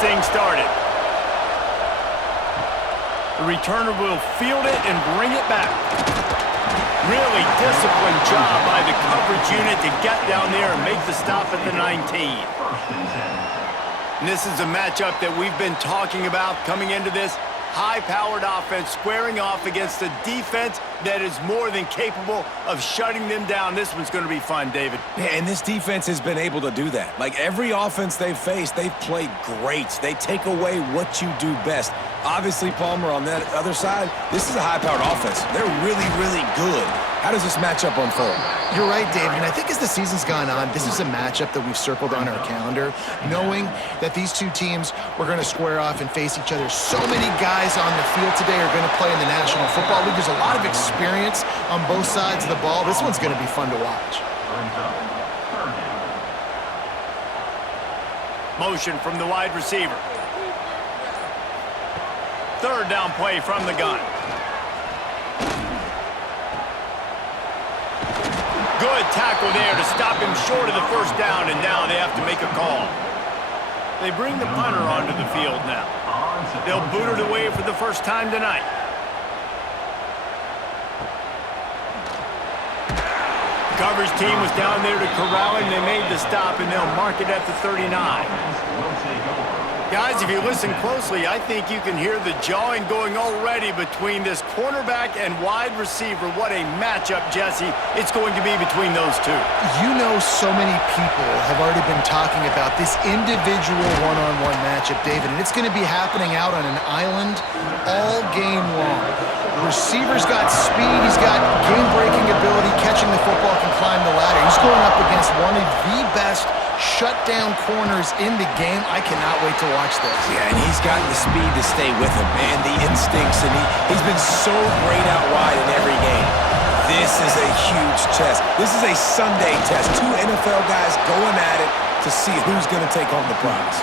thing started. The returner will field it and bring it back. Really disciplined job by the coverage unit to get down there and make the stop at the 19. And this is a matchup that we've been talking about coming into this. High-powered offense squaring off against a defense that is more than capable of shutting them down. This one's going to be fun, David. Yeah, and this defense has been able to do that. Like every offense they've faced, they've played great. They take away what you do best. Obviously, Palmer, on that other side, this is a high-powered offense. They're really, really good. How does this matchup unfold? You're right, David, and I think as the season's gone on, this is a matchup that we've circled on our calendar, knowing that these two teams were going to square off and face each other. So many guys on the field today are going to play in the National Football League. There's a lot of experience on both sides of the ball. This one's going to be fun to watch. Motion from the wide receiver. Third down play from the gun. Good tackle there to stop him short of the first down, and now they have to make a call. They bring the punter onto the field now. They'll boot it away for the first time tonight. Coverage team was down there to corral him. They made the stop, and they'll mark it at the 39. Guys, if you listen closely, I think you can hear the jawing going already between this cornerback and wide receiver. What a matchup, Jesse, it's going to be between those two. You know, so many people have already been talking about this individual one-on-one matchup, David, and it's going to be happening out on an island all game long. The receiver's got speed, he's got game-breaking ability, catching the football, can climb the ladder. He's going up against one of the best shutdown corners in the game. I cannot wait to watch this. Yeah, and he's got the speed to stay with him, man, the instincts, and he's been so great out wide in every game. This is a huge test. This is a Sunday test. Two NFL guys going at it to see who's going to take home the prize.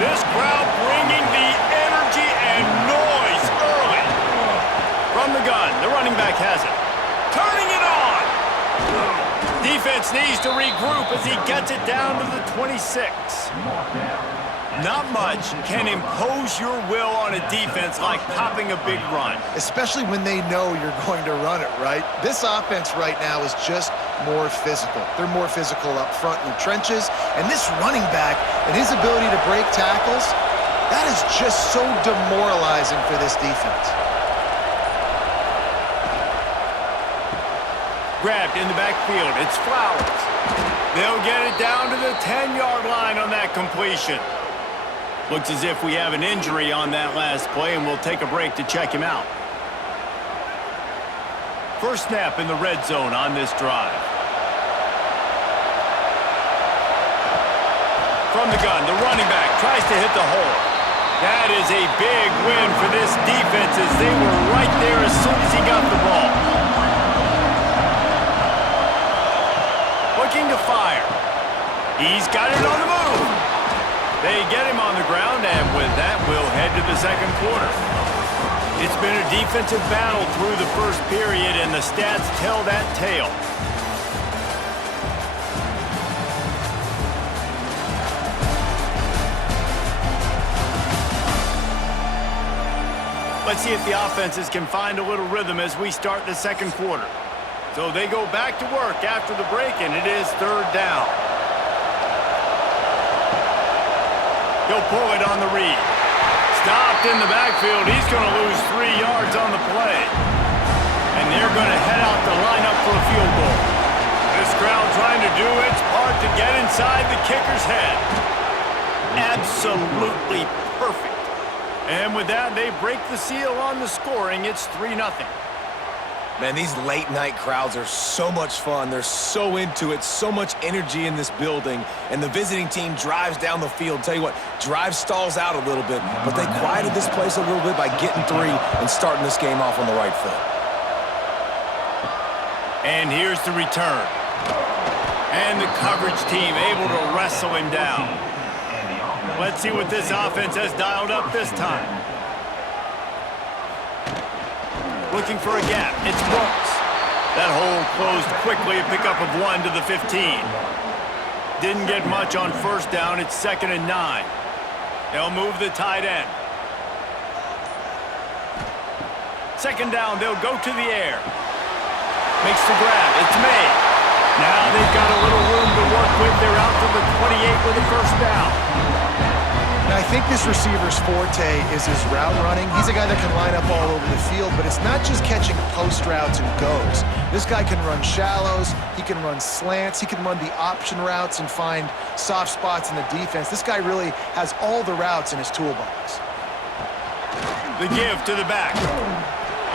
This crowd bringing the energy and noise early. From the gun, the running back has it. Turning it on. Defense needs to regroup as he gets it down to the 26. Not much can impose your will on a defense like popping a big run. Especially when they know you're going to run it, right? This offense right now is just more physical. They're more physical up front in the trenches. And this running back and his ability to break tackles, that is just so demoralizing for this defense. Grabbed in the backfield. It's Flowers. They'll get it down to the 10-yard line on that completion. Looks as if we have an injury on that last play, and we'll take a break to check him out. First snap in the red zone on this drive. From the gun, the running back tries to hit the hole. That is a big win for this defense as they were right there as soon as he got the ball. Looking to fire. He's got it on the move. They get him on the ground, and with that, we'll head to the second quarter. It's been a defensive battle through the first period, and the stats tell that tale. Let's see if the offenses can find a little rhythm as we start the second quarter. So they go back to work after the break, and it is third down. He'll pull it on the read. Stopped in the backfield. He's going to lose 3 yards on the play. And they're going to head out to line up for a field goal. This crowd trying to do its part to get inside the kicker's head. Absolutely perfect. And with that, they break the seal on the scoring. It's 3-0. Man, these late-night crowds are so much fun. They're so into it, so much energy in this building. And the visiting team drives down the field. Tell you what, drive stalls out a little bit, but they quieted this place a little bit by getting 3 and starting this game off on the right foot. And here's the return. And the coverage team able to wrestle him down. Let's see what this offense has dialed up this time. Looking for a gap. It's Brooks. That hole closed quickly, a pickup of 1 to the 15. Didn't get much on first down. It's 2nd and 9. They'll move the tight end. Second down, they'll go to the air. Makes the grab. It's made. Now they've got a little room to work with. They're out to the 28 with a first down. Now, I think this receiver's forte is his route running. He's a guy that can line up all over the field, but it's not just catching post routes and goes. This guy can run shallows, he can run slants, he can run the option routes and find soft spots in the defense. This guy really has all the routes in his toolbox. The give to the back.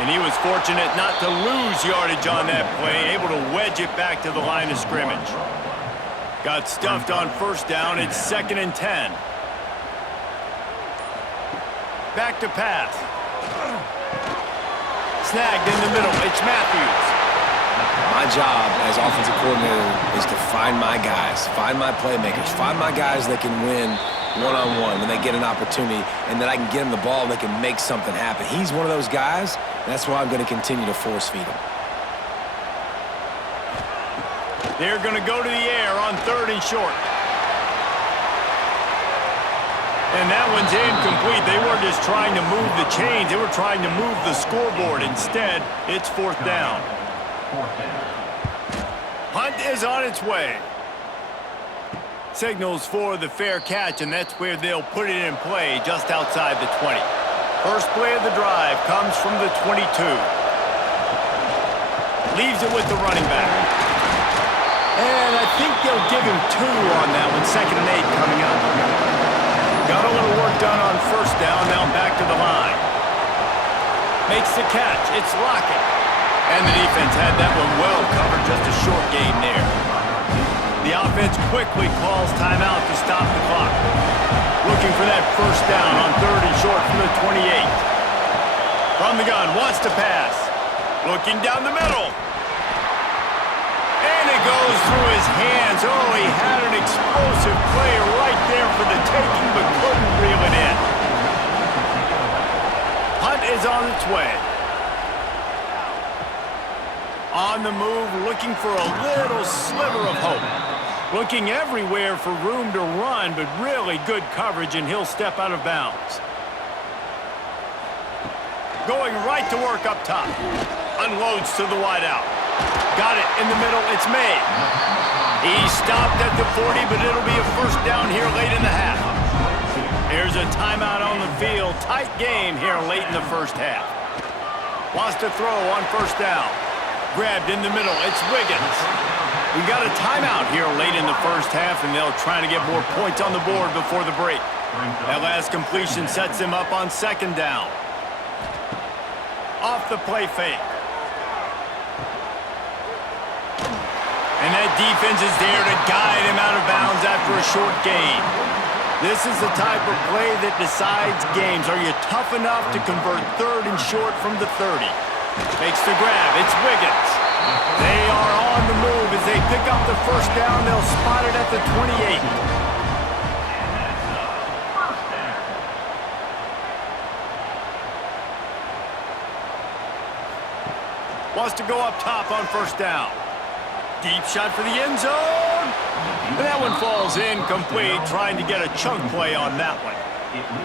And he was fortunate not to lose yardage on that play, able to wedge it back to the line of scrimmage. Got stuffed on first down. It's 2nd and 10. Back to pass. Snagged in the middle. It's Matthews. My job as offensive coordinator is to find my guys, find my playmakers, find my guys that can win one-on-one when they get an opportunity, and that I can get them the ball and they can make something happen. He's one of those guys, and that's why I'm going to continue to force feed him. They're going to go to the air on 3rd and short. And that one's incomplete. They weren't just trying to move the chains. They were trying to move the scoreboard. Instead, it's 4th down. Hunt is on its way. Signals for the fair catch, and that's where they'll put it in play just outside the 20. First play of the drive comes from the 22. Leaves it with the running back. And I think they'll give him 2 on that one. 2nd and 8 coming up. Got a little work done on first down, now back to the line. Makes the catch, it's Lockett. And the defense had that one well covered, just a short gain there. The offense quickly calls timeout to stop the clock. Looking for that first down on 3rd and short from the 28. From the gun, wants to pass. Looking down the middle. And it goes through his hands. Oh, he had an explosive play right there for the taking, but couldn't reel it in. Hunt is on its way. On the move, looking for a little sliver of hope. Looking everywhere for room to run, but really good coverage, and he'll step out of bounds. Going right to work up top. Unloads to the wideout. Got it in the middle, it's made. He stopped at the 40, but it'll be a first down here late in the half. Here's a timeout on the field. Tight game here late in the first half. Wants to throw on first down. Grabbed in the middle, it's Wiggins. We got a timeout here late in the first half, and they'll try to get more points on the board before the break. That last completion sets him up on 2nd down. Off the play fake. And that defense is there to guide him out of bounds after a short gain. This is the type of play that decides games. Are you tough enough to convert 3rd and short from the 30? Makes the grab. It's Wiggins. They are on the move as they pick up the first down. They'll spot it at the 28. Wants to go up top on first down. Deep shot for the end zone. And that one falls incomplete, trying to get a chunk play on that one.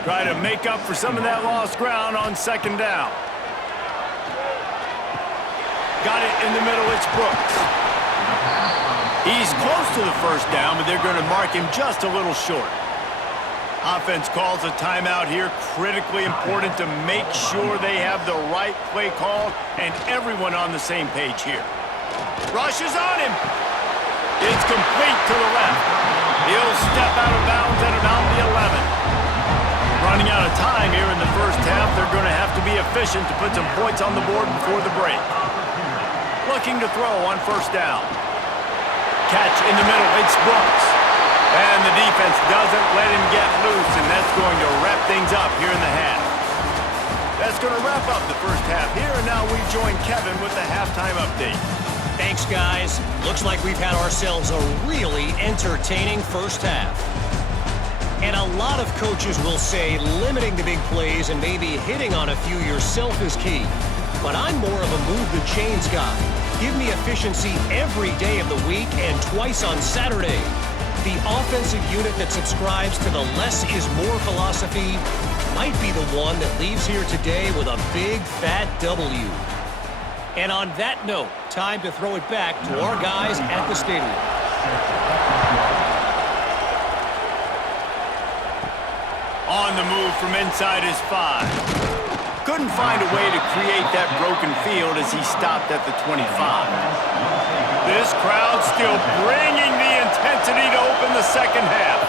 Try to make up for some of that lost ground on 2nd down. Got it in the middle, it's Brooks. He's close to the first down, but they're going to mark him just a little short. Offense calls a timeout here. Critically important to make sure they have the right play call and everyone on the same page here. Rushes on him. It's complete to the left. He'll step out of bounds at about the 11. Running out of time here in the first half. They're going to have to be efficient to put some points on the board before the break. Looking to throw on first down. Catch in the middle, it's Brooks. And the defense doesn't let him get loose, and that's going to wrap things up here in the half. That's going to wrap up the first half here, and now we join Kevin with the halftime update. Thanks, guys. Looks like we've had ourselves a really entertaining first half. And a lot of coaches will say limiting the big plays and maybe hitting on a few yourself is key. But I'm more of a move the chains guy. Give me efficiency every day of the week and twice on Saturday. the offensive unit that subscribes to the less is more philosophy might be the one that leaves here today with a big, fat W. And on that note, time to throw it back to our guys at the stadium. On the move from inside his 5. Couldn't find a way to create that broken field as he stopped at the 25. This crowd still bringing the intensity to open the second half.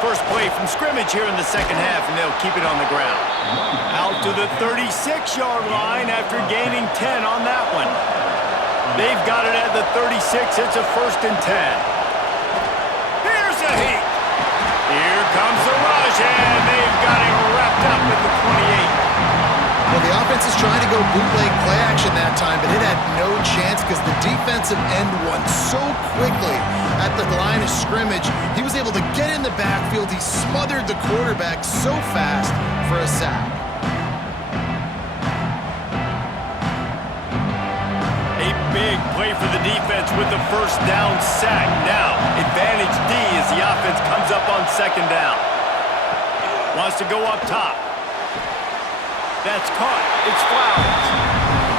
First play from scrimmage here in the second half, and they'll keep it on the ground. Out to the 36-yard line after gaining 10 on that one. They've got it at the 36. It's a 1st and 10. Here's a heat. Here comes the rush, and they've got it wrapped up at the 28. Well, the offense is trying to go bootleg play action that time, but it had no chance because the defensive end won so quickly at the line of scrimmage. He was able to get in the backfield. He smothered the quarterback so fast for a sack. A big play for the defense with the 1st down sack. Now, advantage D as the offense comes up on 2nd down. Wants to go up top. That's caught. It's Flowers.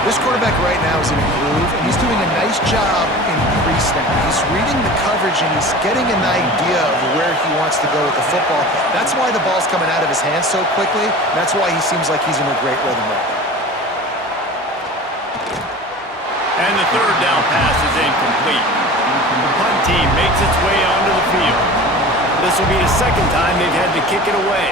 This quarterback right now is in a groove, and he's doing a nice job in pre-snap. He's reading the coverage, and he's getting an idea of where he wants to go with the football. That's why the ball's coming out of his hands so quickly. That's why he seems like he's in a great rhythm right now. And the 3rd down pass is incomplete. The punt team makes its way onto the field. This will be the 2nd time they've had to kick it away.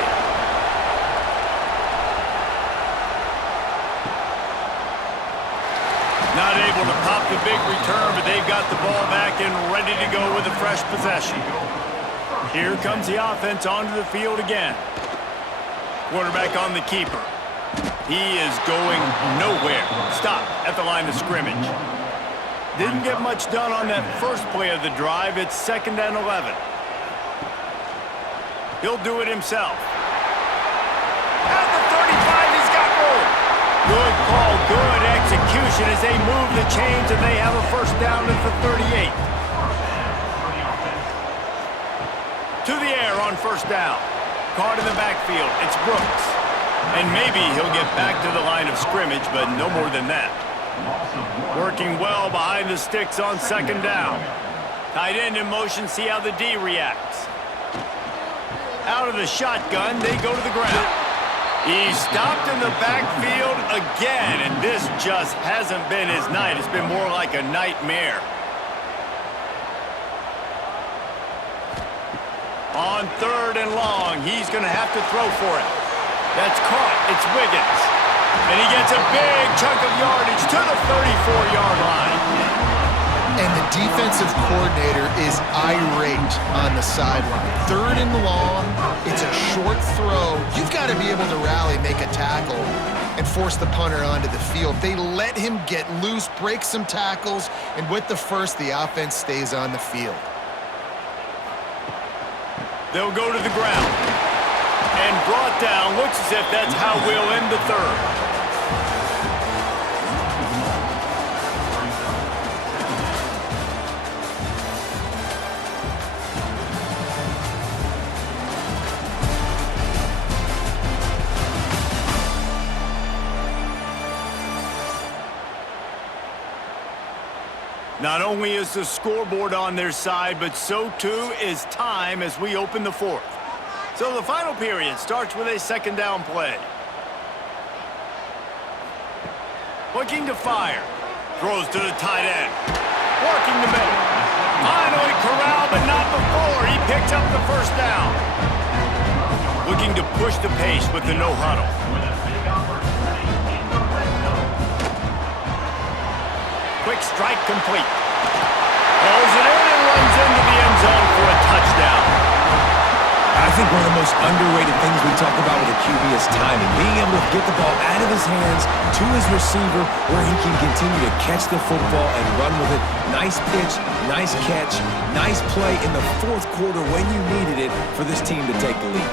Not able to pop the big return, but they've got the ball back and ready to go with a fresh possession. Here comes the offense onto the field again. Quarterback on the keeper. He is going nowhere. Stop at the line of scrimmage. Didn't get much done on that first play of the drive. It's 2nd and 11. He'll do it himself. At the 35, he's got room. Good call, good execution as they move the chains and they have a 1st down at the 38. To the air on 1st down. Caught in the backfield. It's Brooks. And maybe he'll get back to the line of scrimmage, but no more than that. Working well behind the sticks on 2nd down. Tight end in motion, see how the D reacts. Out of the shotgun, they go to the ground. He's stopped in the backfield again, and this just hasn't been his night. It's been more like a nightmare. On 3rd and long, he's going to have to throw for it. That's caught. It's Wiggins. And he gets a big chunk of yardage to the 34-yard line. And the defensive coordinator is irate on the sideline. 3rd and long, it's a short throw. You've got to be able to rally, make a tackle, and force the punter onto the field. They let him get loose, break some tackles, and with the 1st, the offense stays on the field. They'll go to the ground. And brought down. Looks as if that's how we'll end the 3rd. Not only is the scoreboard on their side, but so too is time as we open the 4th. So the final period starts with a 2nd down play. Looking to fire. Throws to the tight end. Working the middle. Finally corralled, but not before. He picks up the 1st down. Looking to push the pace with the no huddle. Quick strike complete. Pulls it in and runs into the end zone for a touchdown. I think one of the most underrated things we talk about with a QB is timing. Being able to get the ball out of his hands to his receiver where he can continue to catch the football and run with it. Nice pitch, nice catch, nice play in the 4th quarter when you needed it for this team to take the lead.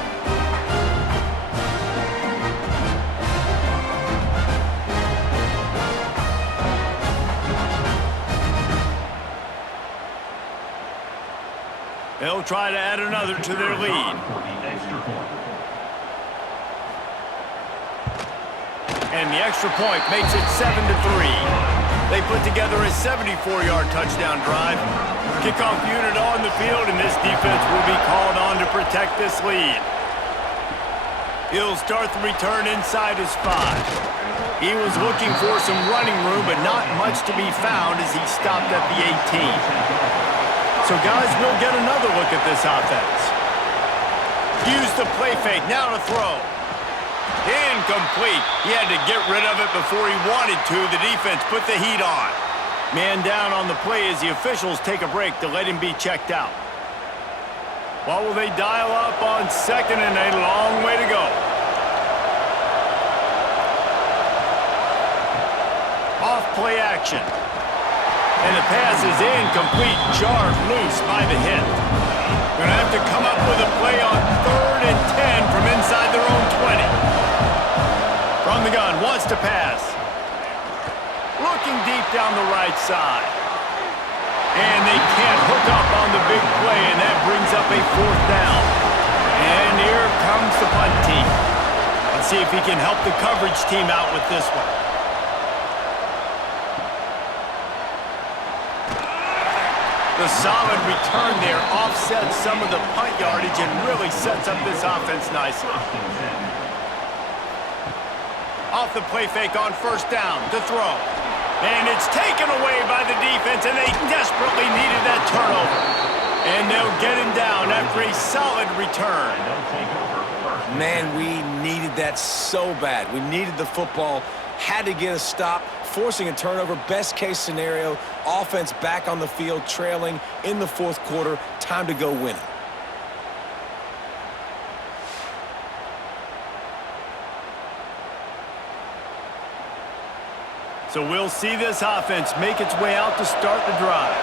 They'll try to add another to their lead. And the extra point makes it 7-3. They put together a 74-yard touchdown drive. Kickoff unit on the field, and this defense will be called on to protect this lead. He'll start the return inside his 5. He was looking for some running room, but not much to be found as he stopped at the 18. So, guys, we'll get another look at this offense. Use the play fake, now to throw. Incomplete. He had to get rid of it before he wanted to. The defense put the heat on. Man down on the play as the officials take a break to let him be checked out. What will they dial up on second and a long way to go? Off play action. And the pass is incomplete, jarred loose by the hit. Going to have to come up with a play on 3rd and 10 from inside their own 20. From the gun, wants to pass. Looking deep down the right side. And they can't hook up on the big play, and that brings up a 4th down. And here comes the punt team. Let's see if he can help the coverage team out with this one. The solid return there offsets some of the punt yardage and really sets up this offense nicely. Off the play fake on 1st down to throw. And it's taken away by the defense, and they desperately needed that turnover. And they'll get him down after a solid return. Man, we needed that so bad. We needed the football, had to get a stop, forcing a turnover. Best case scenario, offense back on the field, trailing in the 4th quarter. Time to go win it. So we'll see this offense make its way out to start the drive.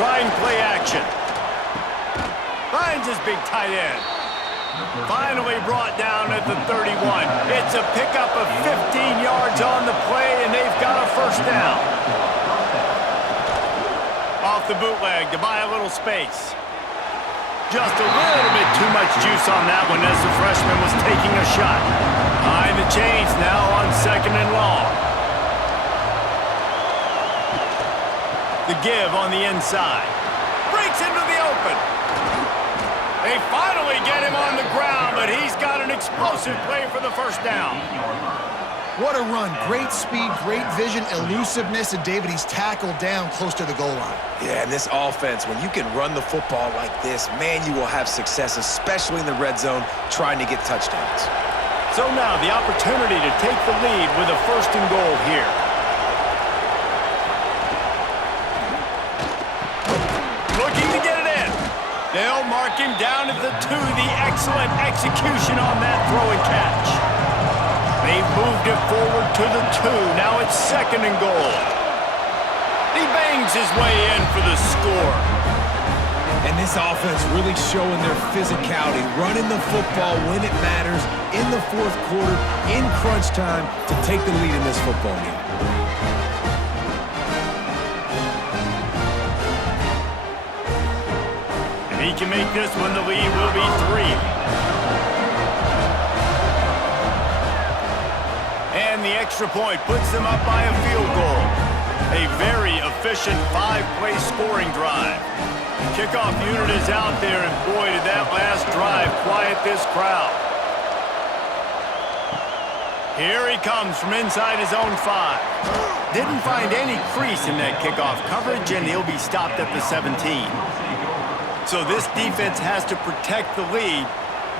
Trying play action. Finds his big tight end. Finally brought down at the 31. It's a pickup of 15 yards on the play, and they've got a 1st down. Off the bootleg to buy a little space. Just a little bit too much juice on that one as the freshman was taking a shot. Behind the chains now on 2nd and long. The give on the inside. Breaks into the open. They finally get him on the ground, but he's got an explosive play for the 1st down. What a run. Great speed, great vision, elusiveness, and David, he's tackled down close to the goal line. Yeah, and this offense, when you can run the football like this, man, you will have success, especially in the red zone, trying to get touchdowns. So now the opportunity to take the lead with a 1st and goal here. Looking to get it in. They'll mark him down at the 2. The excellent execution on that throw and catch. They've moved it forward to the 2. Now it's 2nd and goal. He bangs his way in for the score. And this offense really showing their physicality, running the football when it matters, in the 4th quarter, in crunch time, to take the lead in this football game. If he can make this one, the lead will be 3. And the extra point puts them up by a field goal. A very efficient 5-play scoring drive. The kickoff unit is out there, and boy, did that last drive quiet this crowd. Here he comes from inside his own 5. Didn't find any crease in that kickoff coverage, and he'll be stopped at the 17. So this defense has to protect the lead,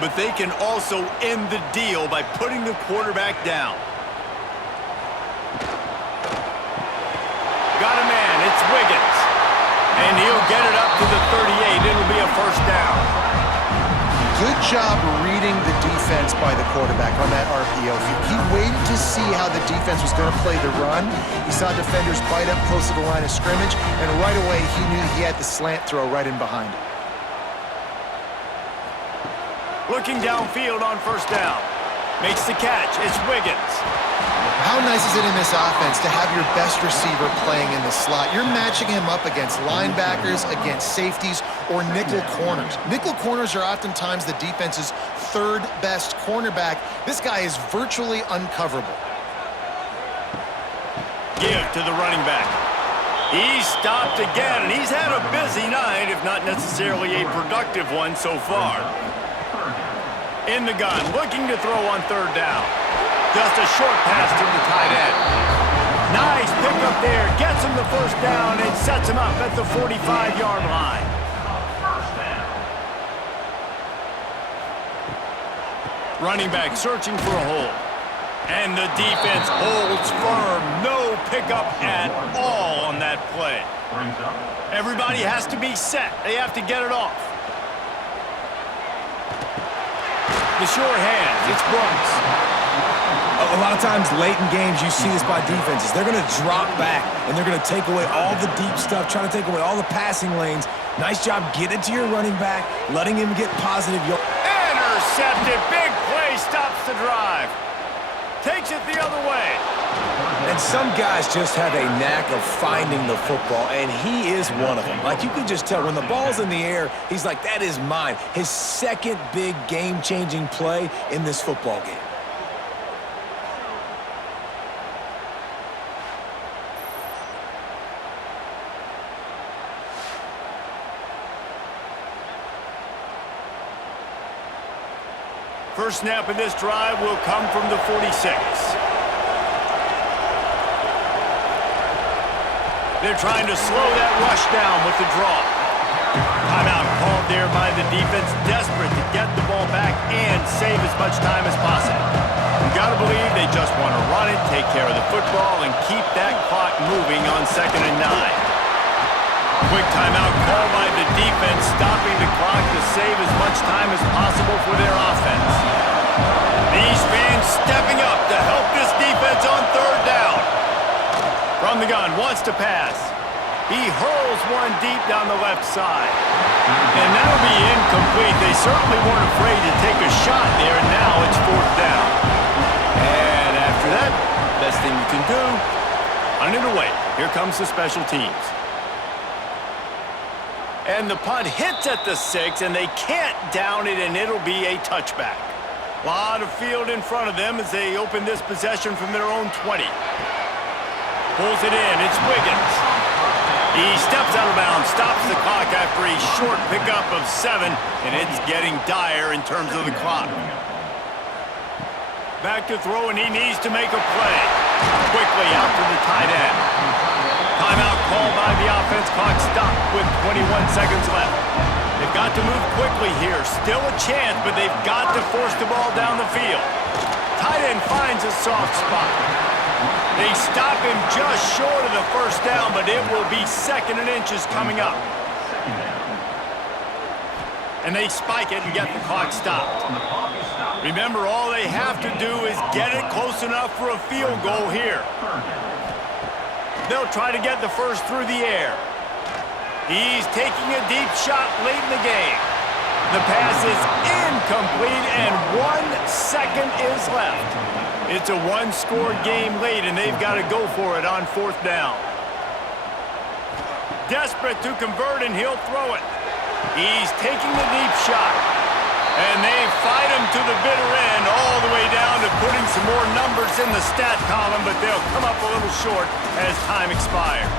but they can also end the deal by putting the quarterback down. Got a man, it's Wiggins. And he'll get it up to the 38. It'll be a 1st down. Good job reading the defense by the quarterback on that RPO. He waited to see how the defense was going to play the run. He saw defenders bite up close to the line of scrimmage, and right away he knew he had the slant throw right in behind. Looking downfield on 1st down. Makes the catch. It's Wiggins. How nice is it in this offense to have your best receiver playing in the slot? You're matching him up against linebackers, against safeties, or nickel corners. Nickel corners are oftentimes the defense's third best cornerback. This guy is virtually uncoverable. Give to the running back. He's stopped again, and he's had a busy night, if not necessarily a productive one so far. In the gun, looking to throw on third down. Just a short pass to the tight end. Nice pickup there. Gets him the first down and sets him up at the 45-yard line. Running back searching for a hole. And the defense holds firm. No pickup at all on that play. Everybody has to be set. They have to get it off. The short hands. It's Brooks. A lot of times late in games, you see this by defenses. They're going to drop back, and they're going to take away all the deep stuff, trying to take away all the passing lanes. Nice job getting to your running back, letting him get positive yards. Intercepted. Big play stops the drive. Takes it the other way. And some guys just have a knack of finding the football, and he is one of them. Like, you can just tell when the ball's in the air, he's like, that is mine. His second big game-changing play in this football game. First snap of this drive will come from the 46. They're trying to slow that rush down with the draw. Timeout called there by the defense, desperate to get the ball back and save as much time as possible. You got to believe they just want to run it, take care of the football, and keep that clock moving on 2nd and 9. Quick timeout called by the defense, stopping the clock to save as much time as possible for their offense. These fans stepping up to help this defense on third down. From the gun, wants to pass. He hurls one deep down the left side. And that'll be incomplete. They certainly weren't afraid to take a shot there, and now it's 4th down. And after that, best thing you can do, punt it away. Here comes the special teams. And the punt hits at the 6, and they can't down it, and it'll be a touchback. A lot of field in front of them as they open this possession from their own 20. Pulls it in. It's Wiggins. He steps out of bounds, stops the clock after a short pickup of 7, and it's getting dire in terms of the clock. Back to throw, and he needs to make a play. Quickly out to the tight end. Timeout called by the offense. Clock stopped with 21 seconds left. They've got to move quickly here. Still a chance, but they've got to force the ball down the field. Tight end finds a soft spot. They stop him just short of the first down, but it will be 2nd and inches coming up. And they spike it and get the clock stopped. Remember, all they have to do is get it close enough for a field goal here. They'll try to get the first through the air. He's taking a deep shot late in the game. The pass is incomplete, and 1 second is left. It's a one-score game late, and they've got to go for it on 4th down. Desperate to convert, and he'll throw it. He's taking the deep shot. And they fight him to the bitter end, all the way down to putting some more numbers in the stat column, but they'll come up a little short as time expires.